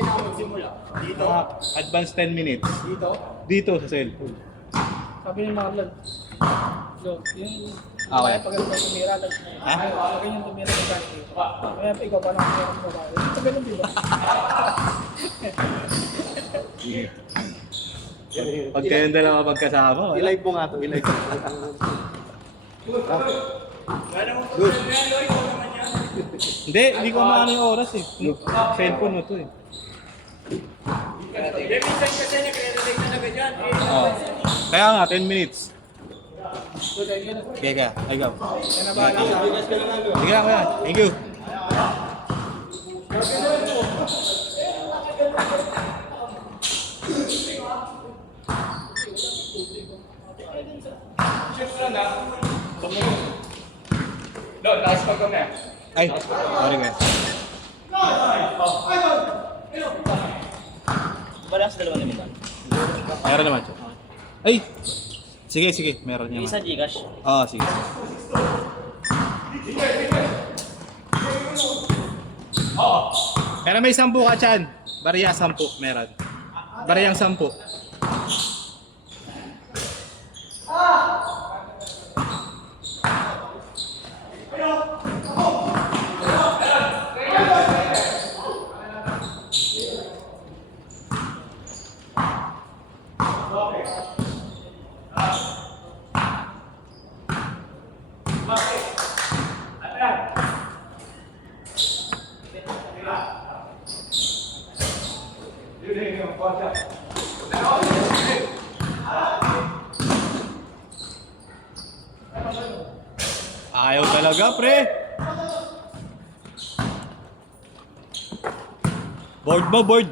kailangan magsimula? Dito? Advance 10 minutes. Dito? Dito sa cellphone. Sabi ni Marlon, so, yung Okay. pag ano tumira, pag yung tumira sa gano'n dito. Kaya pa ikaw pa lang tumira sa babae. Ito ganun, di ba? Pag kayong dalawa magkasama, wala. I-live mo nga to, i-live mo. Hindi ko maano yung oras eh. Cellphone mo to eh. Minsan kasi nagre-relate na agad yan. Oo. Kaya nga, 10 minutes. Kaya, ay go. Sige lang, kuya. Thank you. Ay, sorry guys. Wala sa dalawa namin doon. Meron naman siya. Ay! Sige, meron niya. Isa Gcash. Oo, sige. Pero may 10 ka dyan. Bariya 10, meron. Bariyang 10. Ayaw talaga, pre. Board mo, board.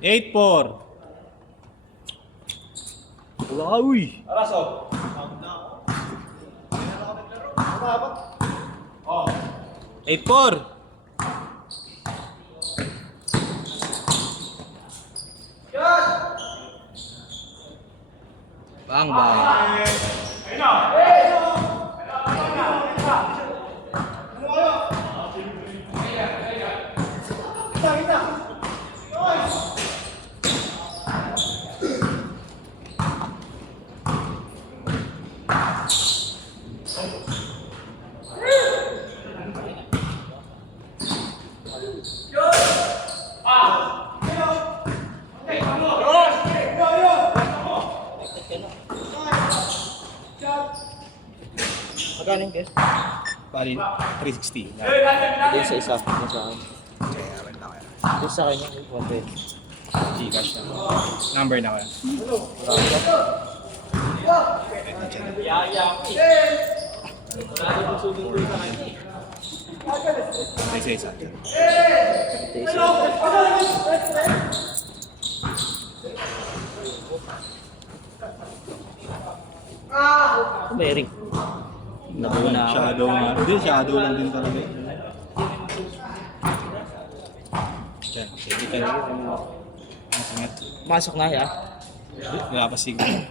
8-4. Wala, uy. Araso. 8-4. Bang, bang. Magkano yung guess? Bali, 360. Hindi sa isa. Yung sa akin. Yung sa akin yung 120. Gcash na. Number na kaya. Isa-isa. May ring. Nakuna ako. Shadow nga. Hindi, shadow lang din talaga. Diyan, sige ka. Ang sangat. Masok na ya. Wala pa signal.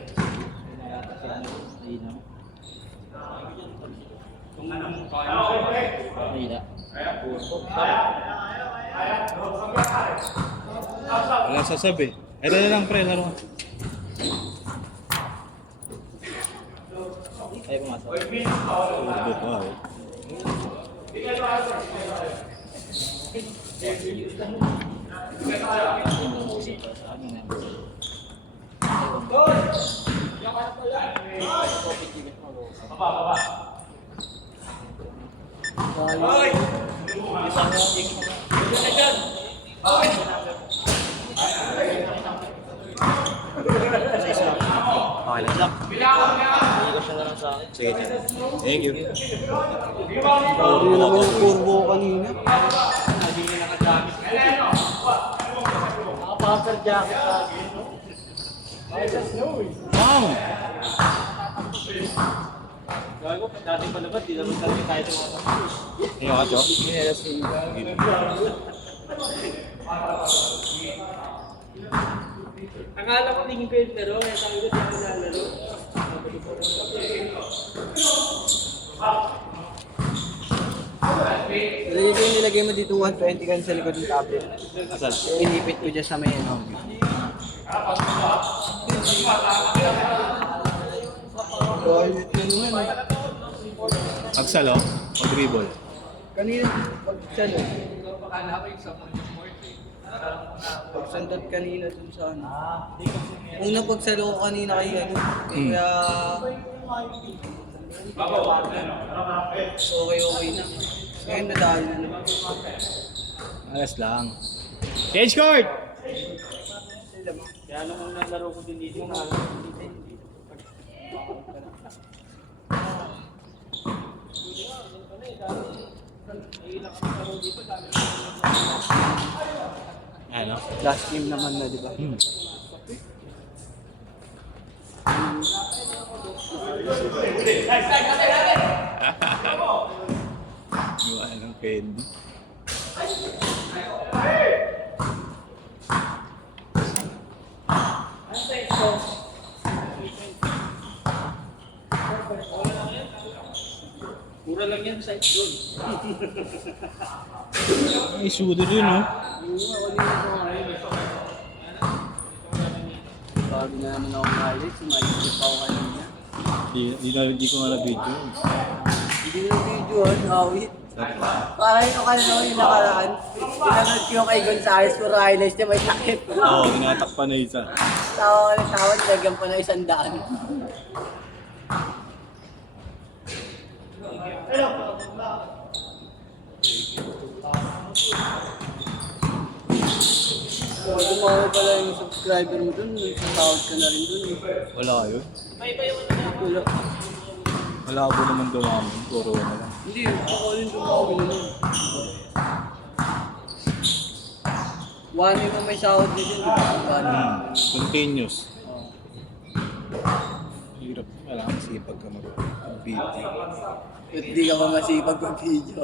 Mahina. Wala sasabi. Ito na lang pre, laro. Ay, pumasok. Wow. Okay lang. Hindi siya na lang sa akin. Sige, thank you. Ano naman yung kurbo kanina? Nakapasal jacket ka. Wow! Gago, dati pa naman, di naman kami kahit yung mga Iyo ka, Jo? Akala ko tingin ko yung laro, kaya sabi ko di ako nalaro. Nilagay mo dito 120 kan sa likod ng tablet. Asan? Inipit ko dyan sa may ano. Pagsalo, pag-dribble. Kanina, pagsalo. Pagsandot kanina dun sa ano. Una pagsalo ko kanina kay ano. Kaya... Okay na. Ngayon nadali na naman. Ayos lang. Change court! Kaya nung unang laro ko din dito, Ano? last game naman na, di ba? Iwan ng candy. Mura lang yan sa doon. Ay, sudo din, no? Bago na naman ako malit, sumalit pa ako kanina. Hindi ko nga na-video. Hindi na video, awit. Parang ito ka na yung nakaraan. Pinanood ko yung kay Gonzales for highlights niya, may takip. Oo, tinatakpan na isa. Tawa ka ng tawa, nilagyan pa na 100. Dumami pala yung subscriber mo dun, tawad ka na rin dun. Wala yun. Wala. Malabo naman dumami. Puro na lang. Hindi, ako rin dumami na nun. One mo may sahod na dyan, di ba? Continuous. Hirap. Wala kang sipag ka mag-video. At di ka pa masipag mag-video.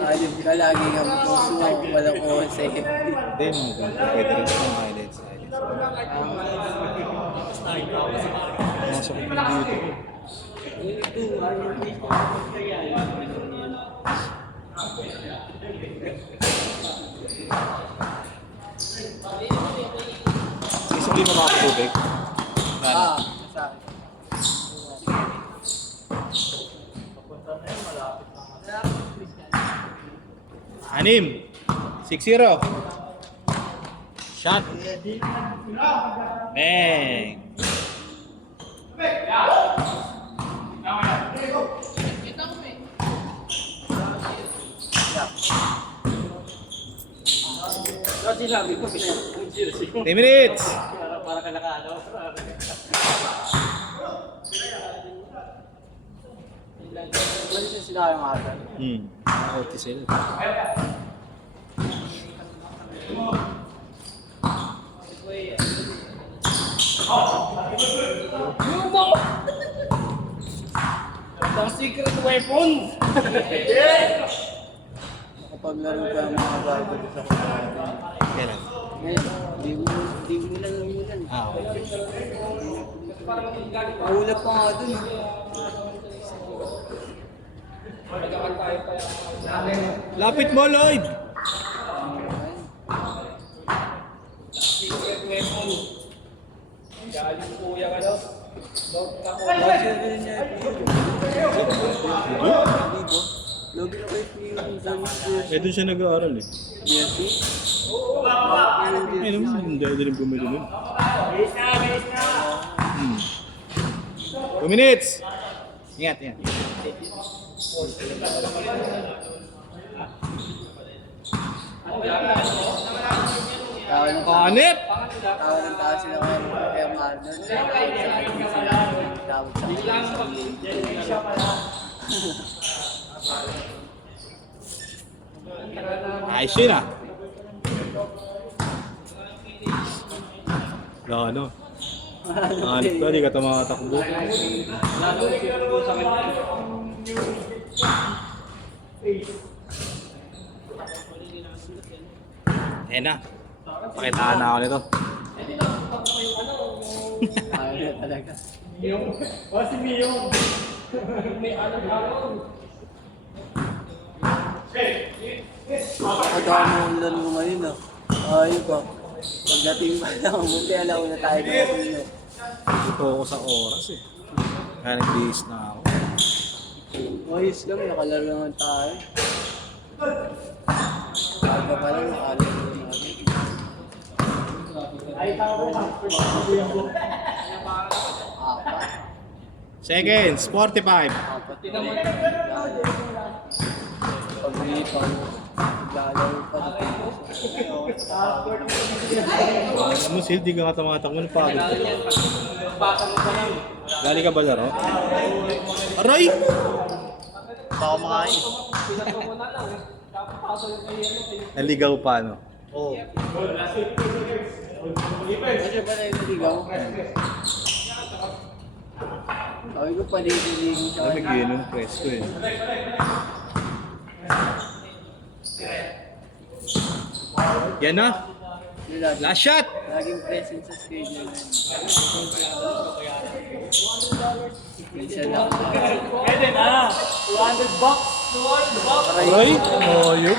Alip ka lagi nga magkusuwag, wala ko sa FB. Hindi, mga pwede rin sa mga highlights. Masok yung video. Isang di mo makakatubig. Ah, sa akin. Anim. 6-0. Shot. Bang. Kasi sabi ko, 10 minutes. para ka nakaano. Wala siya sila yung ata. Out sila. The secret weapon! Nakapaglaro ka ang mga bago sa kumakain. Kailan? Ngayon, di mo lang umulan. Okay. Mahulap pa nga dun. Lapit mo, Lloyd! Bakit yun niya Logi na kayo yung dami Eh, doon siya nag-aaral eh. Yes, Ay naman, hindi ako din bumili nun. 2 minutes! Ingat, ingat. Anip! Tawa ng tawa sila kaya mahal nun. Tawag sa Ayos yun ah. Wala ano. Anip ka, di ka tumatakbo. Eh na. Pakitaan na ako nito. Ayaw na talaga. Si Miyong. May alam ako. pagkamulan mo ngayon, no? Ayun ko. Pagdating pa lang, buti alam ko na tayo na sino. Ito ako sa oras eh. Kaya nag-bihis na ako. Ayos lang, nakalaro naman tayo. Aga pa lang, nakalaro naman. Seconds, 45. Apat na pag-iipan, naglalaro pa Ano sil, di ka katamatang mo, napagod ka. Galing ka ba laro? Aray! Baka makain. Naligaw pa, no? Oo. Kasi ba na yung naligaw? Sabi ko paligo-ligo siya. Nabigyan ng presko eh. Yan na! Last shot! Laging present sa schedule na yun. Minsan lang. Pwede na! $200 Aray! Oh, yun.